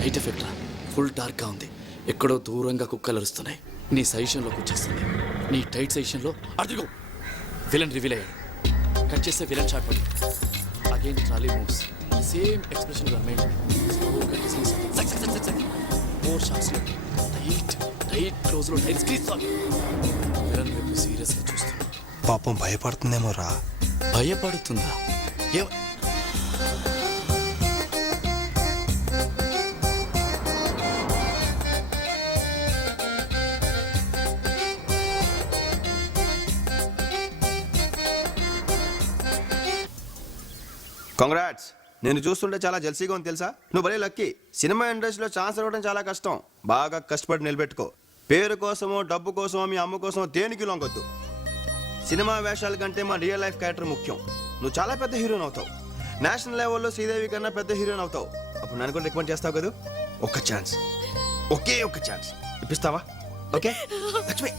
Night effect రా, full డార్క్గా ఉంది. ఎక్కడో దూరంగా కుక్కలు అరుస్తున్నాయి. నీ సజెషన్లోకి వచ్చేస్తుంది. నీ టైట్ సజెషన్లో అదిగో విలన్ రివీల్ అయ్యాడు. కట్ చేస్తే విలన్ షాట్ పడి again trolley moves, same expression mind. More shots tight tight క్లోజ్లో టైట్ స్క్రీజ్. విలన్ వైపు సీరియస్గా చూస్తున్నా. పాపం భయపడుతుందేమో రా. భయపడుతుందా? కంగ్రాట్స్. నేను చూస్తుంటే చాలా జల్సీగా ఉంది తెలుసా. నువ్వు భలే లక్కీ. సినిమా ఇండస్ట్రీలో ఛాన్స్ ఇవ్వడం చాలా కష్టం. బాగా కష్టపడి నిలబెట్టుకో. పేరు కోసమో డబ్బు కోసమో మీ అమ్మ కోసమో దేనికి లొంగొద్దు. సినిమా వేషాల కంటే మా రియల్ లైఫ్ క్యారెక్టర్ ముఖ్యం. నువ్వు చాలా పెద్ద హీరోయిన్ అవుతావు. నేషనల్ లెవెల్లో శ్రీదేవి కన్నా పెద్ద హీరోయిన్ అవుతావు. అప్పుడు నన్ను కూడా రికమెండ్ చేస్తావు కదా. ఒక్క ఛాన్స్, ఒకే ఒక్క ఛాన్స్ ఇప్పిస్తావా? ఓకే. లక్ష్మి,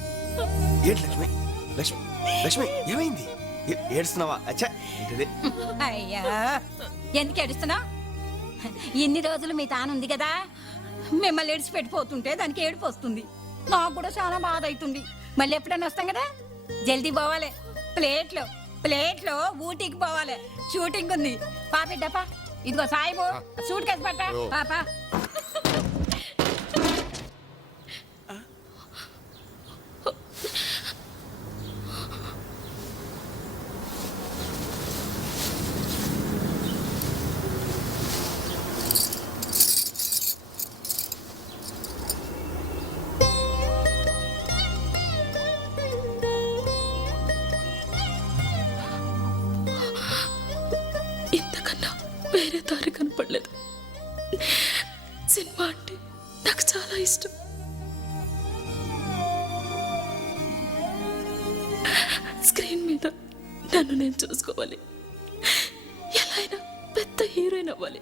ఏంటి లక్ష్మి? లక్ష్మి, లక్ష్మి ఏమైంది? ఏడుస్తున్నావా? అచ్చా ఏంటిది? అయ్యా, ఎందుకు ఏడుస్తున్నా? ఇన్ని రోజులు మీ తానుంది కదా, మిమ్మల్ని ఏడిచిపెట్టిపోతుంటే దానికి ఏడుపు వస్తుంది. నాకు కూడా చాలా బాధ అవుతుంది. మళ్ళీ ఎప్పుడైనా వస్తాం కదా, జల్దీ పోవాలి. ప్లేట్లో ఊటీకి పోవాలి. షూటింగ్ ఉంది. పాపిడ్డపా, ఇదిగో సాయిబు సూట్ కేసు పట్ట పాపా. వేరే దారి కనపడలేదు. సినిమా అంటే నాకు చాలా ఇష్టం. స్క్రీన్ మీద నన్ను నేను చూసుకోవాలి. ఎలా అయినా పెద్ద హీరోయిన్ అవ్వాలి.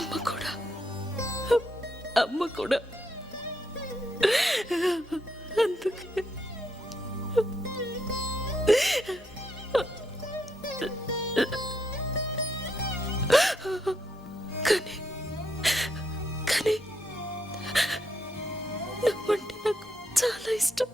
అమ్మ కూడా అందుకే కానీ నువ్వంటే నాకు చాలా ఇష్టం.